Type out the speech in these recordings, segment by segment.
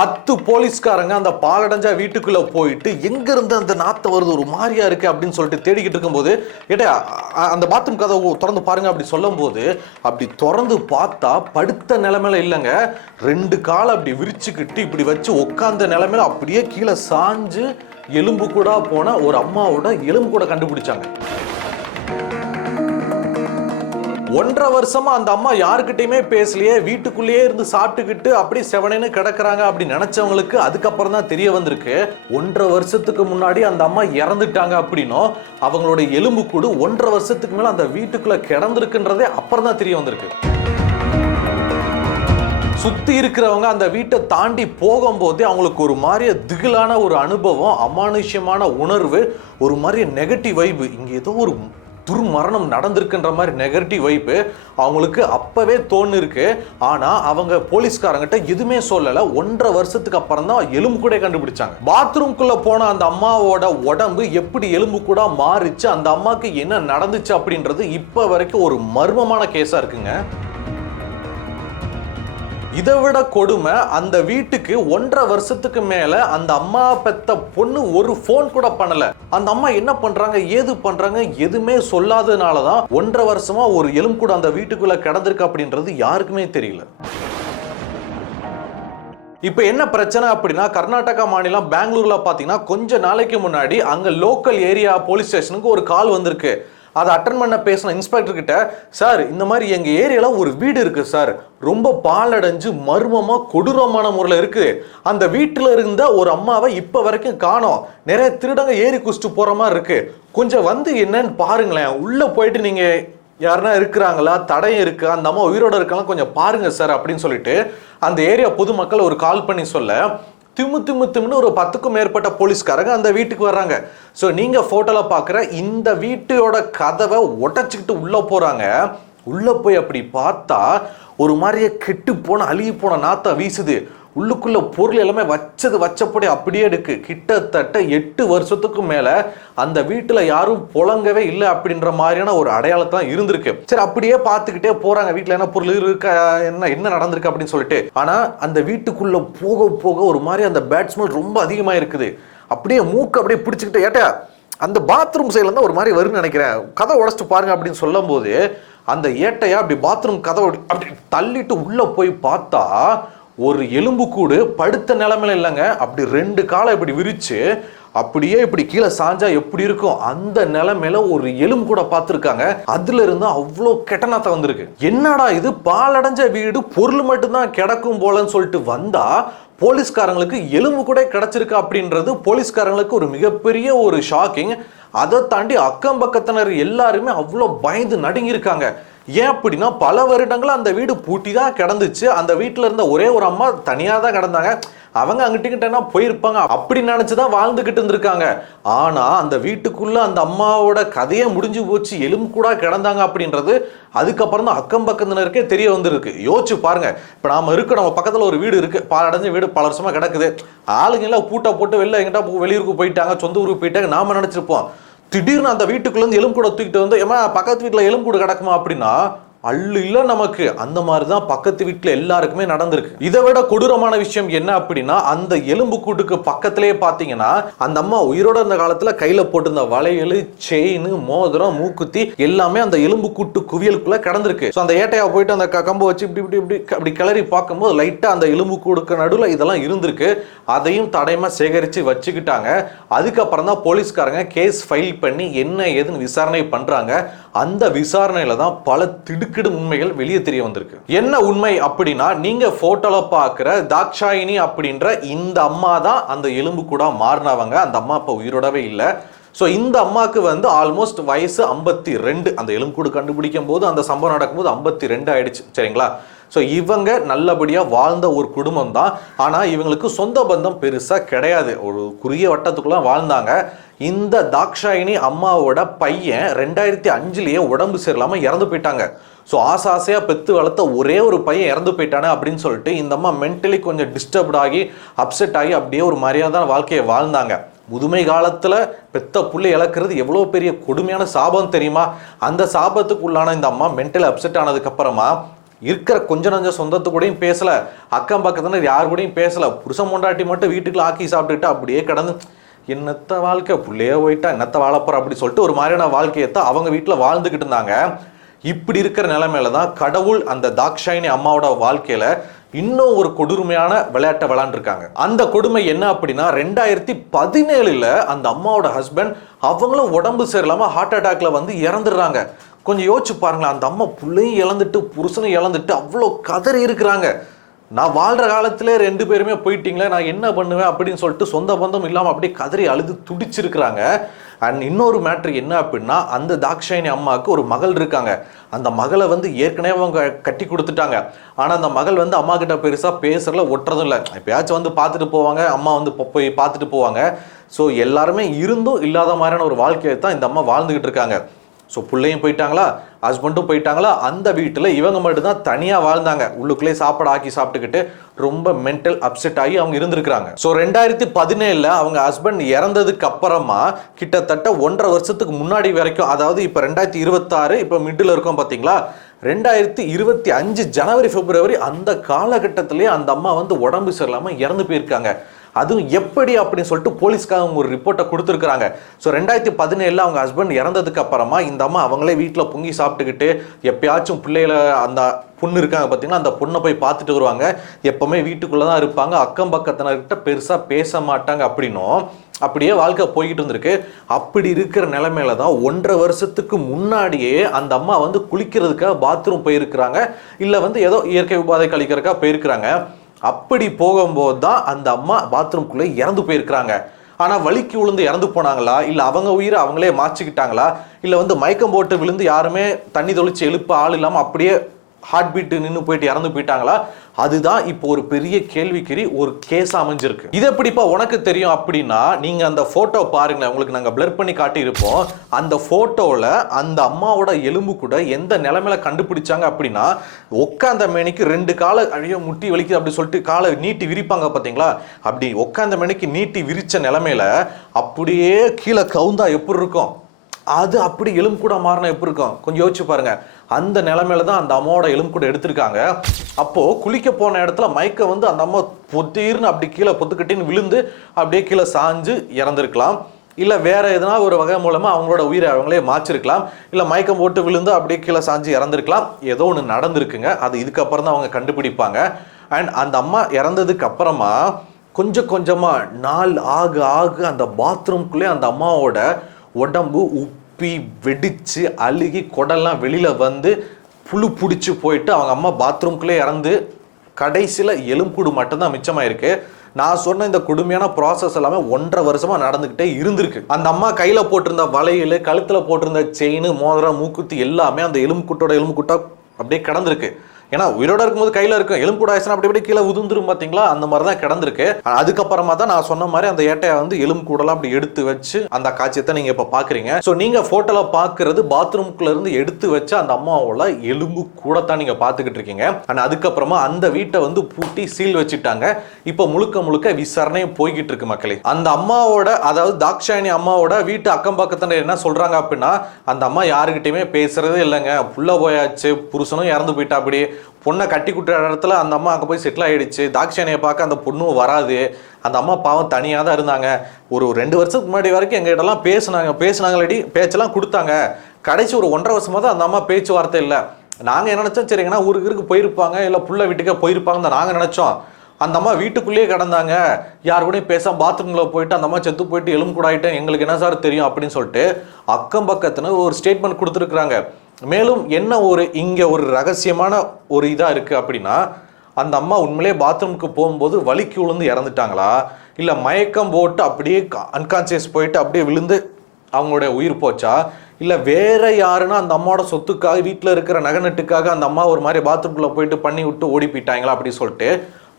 10 போலீஸ்காரங்க அந்த பாலடைஞ்ச வீட்டுக்குள்ள போயிட்டு எங்க இருந்து அந்த நாத்த வருது ஒரு மாதிரியா இருக்கு அப்படின்னு சொல்லிட்டு தேடிக்கிட்டு இருக்கும்போது ஏட்டா அந்த பாத்ரூம் கதவை திறந்து பாருங்க அப்படி சொல்லும் போது அப்படி திறந்து பார்த்தா படுத்த நிலைமையில இல்லைங்க, 2 காலை அப்படி விரிச்சுக்கிட்டு இப்படி வச்சு உட்கார்ந்த நிலைமையில அப்படியே கீழே சாஞ்சு எலும்பு கூட போன ஒரு அம்மாவோட எலும்பு கூட கண்டுபிடிச்சாங்க. 1.5 வருஷமா அந்த அம்மா யாருக்கிட்டையுமே பேசலையே, வீட்டுக்குள்ளேயே இருந்து சாப்பிட்டுக்கிட்டு அப்படி செவனேன்னு கிடக்குறாங்க அப்படி நினைச்சவங்களுக்கு அதுக்கப்புறம் தான் தெரிய வந்திருக்கு 1.5 வருஷத்துக்கு முன்னாடி அந்த அம்மா இறந்துட்டாங்க அப்படின்னும் அவங்களோட எலும்பு கூடு 1.5 வருஷத்துக்கு மேல அந்த வீட்டுக்குள்ள கிடந்திருக்குன்றதே அப்புறம் தான் தெரிய வந்திருக்கு. சுத்தி இருக்கிறவங்க அந்த வீட்டை தாண்டி போகும்போதே அவங்களுக்கு ஒரு மாதிரியே திகிலான ஒரு அனுபவம், அமானுஷ்யமான உணர்வு, ஒரு மாதிரியே நெகட்டிவ் வைப்பு, இங்க ஏதோ ஒரு துர்மரணம் நடந்திருக்குன்ற மாதிரி நெகட்டிவ் வைப்பு அவங்களுக்கு அப்பவே தோணிருக்கு. ஆனா அவங்க போலீஸ்காரங்கிட்ட எதுவுமே சொல்லல. 1.5 வருஷத்துக்கு அப்புறம் தான் எலும்பு கூட கண்டுபிடிச்சாங்க. பாத்ரூம்குள்ள போன அந்த அம்மாவோட உடம்பு எப்படி எலும்பு கூட மாறிச்சு, அந்த அம்மாக்கு என்ன நடந்துச்சு அப்படின்றது இப்ப வரைக்கும் ஒரு மர்மமான கேஸா இருக்குங்க. இதை விட கொடுமை, அந்த வீட்டுக்கு 1.5 வருஷத்துக்கு மேல அந்த அம்மா பெத்த பொண்ணு ஒரு போன் கூட பண்ணல. அந்த அம்மா என்ன பண்றாங்க ஏது பண்றாங்க எதுவுமே சொல்லாததுனாலதான் 1.5 வருஷமா ஒரு எலும்பு கூட அந்த வீட்டுக்குள்ள கிடந்திருக்கு அப்படின்றது யாருக்குமே தெரியல. இப்ப என்ன பிரச்சனை அப்படின்னா, கர்நாடகா மாநிலம் பெங்களூர்ல பாத்தீங்கன்னா கொஞ்ச நாளைக்கு முன்னாடி அங்க லோக்கல் ஏரியா போலீஸ் ஸ்டேஷனுக்கு ஒரு கால் வந்திருக்கு. அதை அட்டன் பண்ண பேசின இன்ஸ்பெக்டர் கிட்ட, சார் இந்த மாதிரி எங்க ஏரியால ஒரு வீடு இருக்கு சார், ரொம்ப பாலடைஞ்சு மர்மமா கொடூரமான முறையில் இருக்கு, அந்த வீட்டுல இருந்த ஒரு அம்மாவை இப்ப வரைக்கும் காணோம், நிறைய திருடங்க ஏறி குடிச்சிட்டு போற மாதிரி இருக்கு, கொஞ்சம் வந்து என்னன்னு பாருங்களேன், உள்ள போயிட்டு நீங்க யாருன்னா இருக்கிறாங்களா, தடயம் இருக்கு, அந்த அம்மா உயிரோட இருக்கலாம், கொஞ்சம் பாருங்க சார் அப்படின்னு சொல்லிட்டு அந்த ஏரியா பொதுமக்கள் ஒரு கால் பண்ணி சொல்ல திமுன்னு ஒரு 10க்கும் மேற்பட்ட போலீஸ்காரங்க அந்த வீட்டுக்கு வர்றாங்க. ஸோ நீங்க போட்டோல பாக்குற இந்த வீட்டோட கதவை உடைச்சுக்கிட்டு உள்ள போறாங்க. உள்ள போய் அப்படி பார்த்தா ஒரு மாதிரியே கெட்டு போன அழுகி போன நாத்தம் வீசுது. உள்ளுக்குள்ள பொருள் எல்லாமே வச்சபடி அப்படியே இருக்கு. கிட்டத்தட்ட 8 வருஷத்துக்கு மேல அந்த வீட்டுல யாரும் புழங்கவே இல்லை அப்படின்ற மாதிரியான ஒரு அடையாளத்தான் இருந்திருக்கு. சரி, அப்படியே பார்த்துக்கிட்டே போறாங்க வீட்டுல என்ன பொருள் இருக்கா, என்ன நடந்திருக்கு அப்படின்னு சொல்லிட்டு. ஆனா அந்த வீட்டுக்குள்ள போக ஒரு மாதிரி அந்த பேட் ஸ்மெல் ரொம்ப அதிகமா இருக்குது. அப்படியே மூக்கு அப்படியே பிடிச்சிக்கிட்டு, ஏட்டா அந்த பாத்ரூம் சைட்ல இருந்தா ஒரு மாதிரி வரும்னு நினைக்கிறேன், கதை உடைச்சிட்டு பாருங்க அப்படின்னு சொல்லும் போது அந்த ஏட்டையா அப்படி பாத்ரூம் கதை அப்படி தள்ளிட்டு உள்ள போய் பார்த்தா ஒரு எலும்பு கூடு படுத்த நிலைமையில இல்லைங்க, அப்படி 2 காலை இப்படி விரிச்சு அப்படியே இப்படி கீழே சாஞ்சா எப்படி இருக்கும் அந்த நிலைமையில ஒரு எலும்பு கூட பார்த்துருக்காங்க. அதுல இருந்து அவ்வளோ கெட்டநாத்தம் வந்திருக்கு. என்னடா இது பாலடைஞ்ச வீடு, பொருள் மட்டும்தான் கிடக்கும் போலன்னு சொல்லிட்டு வந்தா போலீஸ்காரங்களுக்கு எலும்பு கூட கிடைச்சிருக்கு அப்படின்றது போலீஸ்காரங்களுக்கு ஒரு மிகப்பெரிய ஒரு ஷாக்கிங். அதை தாண்டி அக்கம் பக்கத்தினர் எல்லாருமே அவ்வளோ பயந்து நடுங்கியிருக்காங்க. ஏன் அப்படின்னா பல வருடங்களா அந்த வீடு பூட்டி தான் கிடந்துச்சு. அந்த வீட்டில் இருந்த ஒரே ஒரு அம்மா தனியாக தான் கிடந்தாங்க. அவங்க அங்கிட்ட போயிருப்பாங்க அப்படி நினைச்சுதான் வாழ்ந்துகிட்டு இருந்திருக்காங்க. ஆனா அந்த வீட்டுக்குள்ள அந்த அம்மாவோட கதையே முடிஞ்சு போச்சு, எலும்பு கூட கிடந்தாங்க அப்படின்றது அதுக்கப்புறம் தான் அக்கம் பக்கத்தினருக்கே தெரிய வந்திருக்கு. யோசிச்சு பாருங்க, இப்ப நாம நம்ம பக்கத்துல ஒரு வீடு இருக்கு, பாலடைஞ்ச வீடு பல வருஷமா கிடக்குது, ஆளுங்க எல்லாம் பூட்டா போட்டு எங்கிட்ட வெளியூருக்கு போயிட்டாங்க, சொந்த ஊருக்கு போயிட்டாங்க, நாம நினைச்சிருப்போம். திடீர்னு அந்த வீட்டுக்குள்ள இருந்து எலும்பு கூட தூக்கிட்டு வந்து ஏமா பக்கத்து வீட்டுல எலும்பு கூட கிடக்குமா அப்படின்னா அள்ளு இல்ல நமக்கு. அந்த மாதிரிதான் பக்கத்து வீட்டுல எல்லாருக்குமே நடந்திருக்கு. இதை விட கொடூரமான விஷயம் என்ன அப்படின்னா, அந்த எலும்பு கூட்டுக்கு பக்கத்திலேயே பாத்தீங்கன்னா அந்த அம்மா உயிரோட இருந்த காலத்துல கையில போட்டிருந்த வளையல், செயின், மோதிரம், மூக்குத்தி எல்லாமே அந்த எலும்பு கூட்டு குவியலுக்குள்ள கிடந்திருக்கு. அந்த ஏட்டையா போயிட்டு அந்த கம்பு வச்சு இப்படி கிளறி பார்க்கும்போது லைட்டா அந்த எலும்பு கூடுக்கு நடுவில் இதெல்லாம் இருந்திருக்கு. அதையும் தடயமா சேகரிச்சு வச்சுக்கிட்டாங்க. அதுக்கப்புறம் தான் போலீஸ்காரங்க கேஸ் ஃபைல் பண்ணி என்ன ஏதுன்னு விசாரணை பண்றாங்க. அந்த விசாரணையில தான் பல திடுக்கிடும் உண்மைகள் வெளியே தெரிய வந்திருக்கு. என்ன உண்மை அப்படின்னா, நீங்க போட்டோல பாக்குற தாக்ஷாயினி அப்படின்ற இந்த அம்மா தான் அந்த எலும்பு கூட மாறினவங்க. அந்த அம்மா இப்ப உயிரோடவே இல்லை. ஸோ இந்த அம்மாவுக்கு வந்து ஆல்மோஸ்ட் வயசு 52. அந்த எலும்புக்கூடு கண்டுபிடிக்கும் போது அந்த சம்பவம் நடக்கும்போது 52 ஆயிடுச்சு. சரிங்களா? ஸோ இவங்க நல்லபடியாக வாழ்ந்த ஒரு குடும்பம் தான். ஆனால் இவங்களுக்கு சொந்த பந்தம் பெருசாக கிடையாது, ஒரு குறுகிய வட்டத்துக்குள்ள வாழ்ந்தாங்க. இந்த தாக்ஷாயினி அம்மாவோட பையன் 2005 உடம்பு சரியில்லாமல் இறந்து போயிட்டாங்க. ஸோ ஆசையாக பெற்று வளர்த்த ஒரே ஒரு பையன் இறந்து போயிட்டானே அப்படின்னு சொல்லிட்டு இந்த அம்மா மென்டலி கொஞ்சம் டிஸ்டர்ப்ட் ஆகி அப்செட் ஆகி அப்படியே ஒரு மரியாதையான வாழ்க்கையை வாழ்ந்தாங்க. முதுமை காலத்துல பெத்த புள்ளை இழக்கிறது எவ்வளவு பெரிய கொடுமையான சாபம் தெரியுமா? அந்த சாபத்துக்கு உள்ளான இந்த அம்மா மென்டல் அப்செட் ஆனதுக்கு அப்புறமா இருக்கிற கொஞ்ச நஞ்ச சொந்தத்து கூடயும் பேசல, அக்கம் பக்கத்துல யார் கூடயும் பேசல, புருஷன் பொண்டாட்டி மட்டும் வீட்டுக்குள்ள ஆக்கி சாப்பிட்டுட்டு அப்படியே கடந்து என்னத்த வாழ்க்கை புள்ளையே போயிட்டா என்னத்த வாழப்போற அப்படி சொல்லிட்டு ஒரு மாதிரியான வாழ்க்கையத்தான் அவங்க வீட்டில் வாழ்ந்துகிட்டு இருந்தாங்க. இப்படி இருக்கிற நிலைமையில தான் கடவுள் அந்த தாக்ஷாயினி அம்மாவோட வாழ்க்கையில இன்னும் ஒரு கொடுமையான விளையாட்டை விளையாண்டுருக்காங்க. அந்த கொடுமை என்ன அப்படின்னா 2017 அந்த அம்மாவோட ஹஸ்பண்ட் அவங்களும் உடம்பு சரியில்லாம ஹார்ட் அட்டாக்ல வந்து இறந்துடுறாங்க. கொஞ்சம் யோசிச்சு பாருங்களேன், அந்த அம்மா பிள்ளையும் இழந்துட்டு புருஷனும் இழந்துட்டு அவ்வளோ கதறி இருக்கிறாங்க. நான் வாழ்ற காலத்திலே 2 பேருமே போயிட்டீங்களே, நான் என்ன பண்ணுவேன் அப்படின்னு சொல்லிட்டு சொந்த பந்தம் இல்லாமல் அப்படியே கதறி அழுது துடிச்சிருக்கிறாங்க. அண்ட் இன்னொரு மேட்ரு என்ன அப்படின்னா, அந்த தாக்ஷாயினி அம்மாவுக்கு ஒரு மகள் இருக்காங்க. அந்த மகளை வந்து ஏற்கனவே அவங்க கட்டி கொடுத்துட்டாங்க. ஆனால் அந்த மகள் வந்து அம்மா கிட்ட பெருசாக பேசுறதுல ஒட்டுறதும் இல்லை. எப்பயாச்சும் வந்து பார்த்துட்டு போவாங்க, அம்மா வந்து போய் பார்த்துட்டு போவாங்க. ஸோ எல்லாருமே இருந்தும் இல்லாத மாதிரியான ஒரு வாழ்க்கையை தான் இந்த அம்மா வாழ்ந்துகிட்டு இருக்காங்க. ஸோ பிள்ளையும் போயிட்டாங்களா, ஹஸ்பண்டும் போயிட்டாங்களா, அந்த வீட்டில் இவங்க மட்டும்தான் தனியாக வாழ்ந்தாங்க. உள்ளுக்குள்ளே சாப்பாடு ஆக்கி சாப்பிட்டுக்கிட்டு ரொம்ப மென்டல் அப்செட் ஆகி அவங்க இருந்திருக்கிறாங்க. ஸோ 2017 அவங்க ஹஸ்பண்ட் இறந்ததுக்கு அப்புறமா கிட்டத்தட்ட 1.5 வருஷத்துக்கு முன்னாடி வரைக்கும், அதாவது இப்போ 2026 இப்போ மிடில் இருக்கும் பார்த்தீங்களா, 2025 ஜனவரி பிப்ரவரி அந்த காலகட்டத்திலேயே அந்த அம்மா வந்து உடம்பு சரியில்லாமல் இறந்து போயிருக்காங்க. அதுவும் எப்படி அப்படின்னு சொல்லிட்டு போலீஸ்க்காக அவங்க ஒரு ரிப்போர்ட்டை கொடுத்துருக்காங்க. ஸோ 2017 அவங்க ஹஸ்பண்ட் இறந்ததுக்கு அப்புறமா இந்த அம்மா அவங்களே வீட்டில் பொங்கி சாப்பிட்டுக்கிட்டு எப்பயாச்சும் பிள்ளைகளை அந்த பொண்ணு இருக்காங்க பார்த்தீங்கன்னா அந்த பொண்ணை போய் பார்த்துட்டு வருவாங்க. எப்பவுமே வீட்டுக்குள்ளே தான் இருப்பாங்க, அக்கம் பக்கத்தினர்கிட்ட பெருசாக பேச மாட்டாங்க. அப்படின்னும் அப்படியே வாழ்க்கை போய்கிட்டு இருந்திருக்கு. அப்படி இருக்கிற நிலைமையில தான் 1.5 வருஷத்துக்கு முன்னாடியே அந்த அம்மா வந்து குளிக்கிறதுக்காக பாத்ரூம் போயிருக்கிறாங்க, இல்லை வந்து ஏதோ இயற்கை உபாதை கழிக்கிறதுக்காக போயிருக்கிறாங்க. அப்படி போகும்போது தான் அந்த அம்மா பாத்ரூம்குள்ளே இறந்து போயிருக்கிறாங்க. ஆனால் வலிக்கு விழுந்து இறந்து போனாங்களா, இல்லை அவங்க உயிரை அவங்களே மாற்றிக்கிட்டாங்களா, இல்லை வந்து மயக்கம் போட்டு விழுந்து யாருமே தண்ணி தொளிச்சு எழுப்ப ஆள் இல்லாமல் அப்படியே ஹார்ட் பீட் நின்று போயிட்டு இறந்து போயிட்டாங்களா, அதுதான் இப்போ ஒரு பெரிய கேள்விக்குறி, ஒரு கேஸ் அமைஞ்சிருக்கு. இது எப்படிப்பா உனக்கு தெரியும் அப்படின்னா, நீங்க அந்த போட்டோ பாருங்களேன், உங்களுக்கு நாங்கள் பிளர் பண்ணி காட்டியிருப்போம். அந்த போட்டோவில் அந்த அம்மாவோட எலும்பு கூட எந்த நிலைமையில கண்டுபிடிச்சாங்க அப்படின்னா, உட்காந்த மேனிக்கு 2 காலை அழிய முட்டி வலிக்குது அப்படி சொல்லிட்டு காலை நீட்டி விரிப்பாங்க பார்த்தீங்களா, அப்படி உட்காந்த மேனிக்கு நீட்டி விரிச்ச நிலைமையில அப்படியே கீழே கவுந்தா எப்படி இருக்கும், அது அப்படி எலும்பு கூட மாறினா எப்படி இருக்கும் கொஞ்சம் யோசிச்சு பாருங்க. அந்த நிலைமையில தான் அந்த அம்மாவோட எலும்பு கூட எடுத்திருக்காங்க. அப்போ குளிக்க போன இடத்துல மயக்க வந்து அந்த அம்மா பொத்தீர்னு அப்படி கீழே பொத்துக்கிட்டின்னு விழுந்து அப்படியே கீழே சாஞ்சு இறந்துருக்கலாம், இல்லை வேற எதனா ஒரு வகை மூலமா அவங்களோட உயிரை அவங்களே மாச்சிருக்கலாம், இல்லை மயக்கம் போட்டு விழுந்து அப்படியே கீழே சாஞ்சு இறந்துருக்கலாம். ஏதோ ஒன்று நடந்திருக்குங்க, அது இதுக்கப்புறம் தான் அவங்க கண்டுபிடிப்பாங்க. அண்ட் அந்த அம்மா இறந்ததுக்கு அப்புறமா கொஞ்சம் கொஞ்சமா நாள் ஆக ஆக அந்த பாத்ரூம்குள்ளே அந்த அம்மாவோட உடம்பு உப்பி வெடிச்சு அழுகி குடல்லாம் வெளியில வந்து புழு பிடிச்சி போயிட்டு அவங்க அம்மா பாத்ரூம்குள்ளே இறந்து கடைசியில் எலும்புக்கூடு மட்டும்தான் மிச்சமாயிருக்கு. நான் சொன்ன இந்த கொடுமையான ப்ராசஸ் எல்லாமே 1.5 வருஷமா நடந்துகிட்டே இருந்திருக்கு. அந்த அம்மா கையில போட்டிருந்த வளையல், கழுத்துல போட்டிருந்த செயின், மோதிரம், மூக்குத்தி எல்லாமே அந்த எலும்புக்கூட்டா அப்படியே கிடந்திருக்கு. ஏன்னா உயிரோட இருக்கும்போது கையில இருக்கும், எலும்பு கூட ஆயிடுச்சுன்னா அப்படி கீழே உதிர்ந்துரும் பார்த்தீங்களா, அந்த மாதிரி தான் கிடந்திருக்கு. அதுக்கப்புறமா தான் நான் சொன்ன மாதிரி அந்த ஏட்டையை வந்து எலும்பு கூடலாம் அப்படி எடுத்து வச்சு அந்த காட்சியத்தை நீங்க இப்ப பாக்குறீங்க. ஸோ நீங்க போட்டோல பாக்குறது பாத்ரூம்குள்ள இருந்து எடுத்து வச்சு அந்த அம்மாவோட எலும்பு கூட தான் நீங்க பாத்துக்கிட்டு இருக்கீங்க. ஆனா அதுக்கப்புறமா அந்த வீட்டை வந்து பூட்டி சீல் வச்சுட்டாங்க. இப்போ முழுக்க முழுக்க விசாரணை போய்கிட்டு இருக்கு மக்களே. அந்த அம்மாவோட, அதாவது தாக்ஷாயினி அம்மாவோட வீட்டு அக்கம் பக்கத்துல என்ன சொல்றாங்க அப்படின்னா, அந்த அம்மா யாருக்கிட்டையுமே பேசுறதே இல்லைங்க, புள்ள போயாச்சு, புருஷனும் இறந்து போயிட்டா, அப்படி பொண்ணை கட்டி கொடுத்த இடத்துல அந்த அம்மா அங்கே போய் செட்டில் ஆகிடுச்சு, தாக்ஷாயினியை பார்க்க அந்த பொண்ணும் வராது, அந்த அம்மா பாவம் தனியாக தான் இருந்தாங்க. ஒரு 2 வருஷத்துக்கு முன்னாடி வரைக்கும் எங்ககிட்டலாம் பேசினாங்களடி, பேச்செல்லாம் கொடுத்தாங்க. கடைசி ஒரு 1.5 வருஷமாக தான் அந்த அம்மா பேச்சுவார்த்தை இல்லை. நாங்கள் என்ன நினச்சோம், சரிங்கன்னா ஊருக்கு போயிருப்பாங்க, இல்லை புள்ள வீட்டுக்கே போயிருப்பாங்க தான் நாங்கள் நினச்சோம். அந்த அம்மா வீட்டுக்குள்ளேயே கிடந்தாங்க, யாரு கூட பேசாம பாத்ரூமில் போயிட்டு அந்த அம்மா செத்து போயிட்டு எலும்பு கூட ஆகிட்டேன், எங்களுக்கு என்ன சார் தெரியும் அப்படின்னு சொல்லிட்டு அக்கம் பக்கத்துல ஒரு ஸ்டேட்மெண்ட் கொடுத்துருக்குறாங்க. மேலும் என்ன இங்கே ஒரு ரகசியமான ஒரு இதாக இருக்குது அப்படின்னா, அந்த அம்மா உண்மையிலே பாத்ரூமுக்கு போகும்போது வலிக்கு விழுந்து இறந்துட்டாங்களா, இல்லை மயக்கம் போட்டு அப்படியே அன்கான்சியஸ் போயிட்டு அப்படியே விழுந்து அவங்களுடைய உயிர் போச்சா, இல்லை வேற யாருன்னா அந்த அம்மாவோட சொத்துக்காக வீட்டில் இருக்கிற நகநட்டுக்காக அந்த அம்மா ஒரு மாதிரி பாத்ரூம்குள்ளே போயிட்டு பண்ணி விட்டு ஓடி போயிட்டாங்களா அப்படின்னு சொல்லிட்டு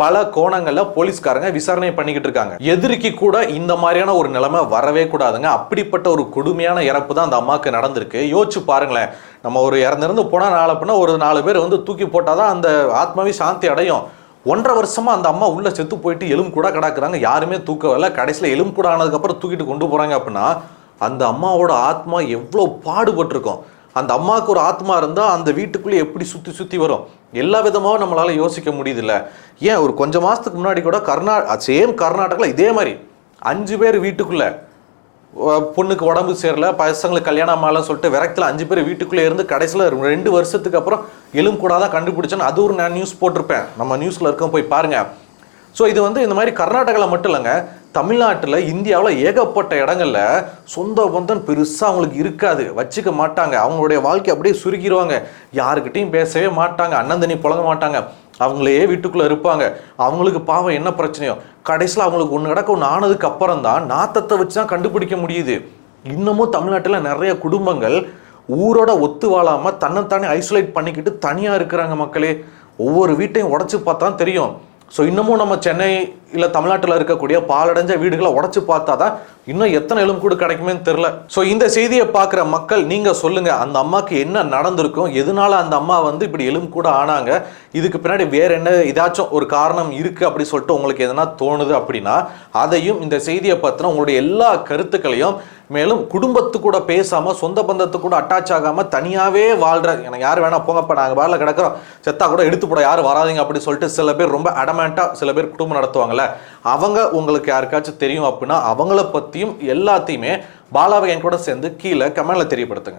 பல கோணங்கள்ல போலீஸ்காரங்க விசாரணை பண்ணிக்கிட்டு இருக்காங்க. எதிரிக்கு கூட இந்த மாதிரியான ஒரு நிலைமை வரவே கூடாதுங்க. அப்படிப்பட்ட ஒரு கொடுமையான இறப்பு தான் அந்த அம்மாவுக்கு நடந்திருக்கு. யோசிச்சு பாருங்களேன், நம்ம ஒரு இறந்து போனா நாளப்பின்னா ஒரு 4 பேர் வந்து தூக்கி போட்டாதான் அந்த ஆத்மாவே சாந்தி அடையும். 1.5 வருஷமா அந்த அம்மா உள்ள செத்து போயிட்டு எலும்பு கூட கிடக்குறாங்க, யாருமே தூக்கவில்லை. கடைசியில் எலும்பு கூட ஆனதுக்கு அப்புறம் தூக்கிட்டு கொண்டு போறாங்க அப்படின்னா அந்த அம்மாவோட ஆத்மா எவ்வளோ பாடுபட்டிருக்கும். அந்த அம்மாவுக்கு ஒரு ஆத்மா இருந்தால் அந்த வீட்டுக்குள்ளே எப்படி சுற்றி சுற்றி வரும்? எல்லா விதமாகவும் நம்மளால் யோசிக்க முடியுதுல்ல. ஏன் ஒரு கொஞ்சம் மாதத்துக்கு முன்னாடி கூட சேம் கர்நாடகாவில் இதே மாதிரி 5 பேர் வீட்டுக்குள்ளே பொண்ணுக்கு உடம்பு சேரல, பசங்களுக்கு கல்யாணம் ஆகலன்னு சொல்லிட்டு விரக்தியில் 5 பேர் வீட்டுக்குள்ளே இருந்து கடைசியில் 2 வருஷத்துக்கு அப்புறம் எலும்பு கூட தான் கண்டுபிடிச்சேன்னு அது ஒரு நான் நியூஸ் போட்டிருப்பேன். நம்ம நியூஸில் இருக்க போய் பாருங்கள். ஸோ இது இந்த மாதிரி கர்நாடகாவில் மட்டும் இல்லைங்க, தமிழ்நாட்டில் இந்தியாவில் ஏகப்பட்ட இடங்கள்ல சொந்த பந்தம் பெருசாக அவங்களுக்கு இருக்காது, வச்சுக்க மாட்டாங்க. அவங்களுடைய வாழ்க்கை அப்படியே சுருக்கிடுவாங்க, யாருக்கிட்டையும் பேசவே மாட்டாங்க, அண்ணன் தண்ணி புழங்க மாட்டாங்க, அவங்களே வீட்டுக்குள்ளே இருப்பாங்க. அவங்களுக்கு பாவம் என்ன பிரச்சனையோ கடைசியில் அவங்களுக்கு ஒன்று கிடக்க ஒன்று ஆனதுக்கு அப்புறம் தான் நாத்தத்தை வச்சு தான் கண்டுபிடிக்க முடியுது. இன்னமும் தமிழ்நாட்டில் நிறைய குடும்பங்கள் ஊரோட ஒத்து வாழாமல் தன்னைத்தானே ஐசோலேட் பண்ணிக்கிட்டு தனியாக இருக்கிறாங்க மக்களே. ஒவ்வொரு வீட்டையும் உடச்சி பார்த்தா தெரியும். ஸோ இன்னமும் நம்ம சென்னை இல்லை தமிழ்நாட்டில் இருக்கக்கூடிய பாலடைஞ்ச வீடுகளை உடச்சி பார்த்தா தான் இன்னும் எத்தனை எலும்புக்கூடு கிடைக்குமேன்னு தெரில. ஸோ இந்த செய்தியை பார்க்குற மக்கள் நீங்கள் சொல்லுங்கள், அந்த அம்மாவுக்கு என்ன நடந்திருக்கும், எதனால அந்த அம்மா இப்படி எலும்புக்கூட ஆனாங்க, இதுக்கு பின்னாடி வேற என்ன ஏதாச்சும் ஒரு காரணம் இருக்குது அப்படி சொல்லிட்டு உங்களுக்கு எதனா தோணுது அப்படின்னா அதையும் இந்த செய்தியை பற்றின உங்களுடைய எல்லா கருத்துக்களையும், மேலும் குடும்பத்து கூட பேசாமல் சொந்த பந்தத்து கூட அட்டாச் ஆகாமல் தனியாகவே வாழ்கிற எனக்கு யார் வேணா போங்கப்பா நாங்கள் வேலை கிடக்கிறோம் செத்தா கூட எடுத்து போட யாரும் வராதிங்க அப்படி சொல்லிட்டு சில பேர் ரொம்ப அடமெண்ட்டாக சில பேர் குடும்பம் நடத்துவாங்கல்ல, அவங்க உங்களுக்கு யாருக்காச்சும் தெரியும் அப்படின்னா அவங்கள பற்றியும் எல்லாத்தையுமே பாலாவை என் கூட சேர்ந்து கீழே கமெண்ட்ல தெரியப்படுத்துங்க.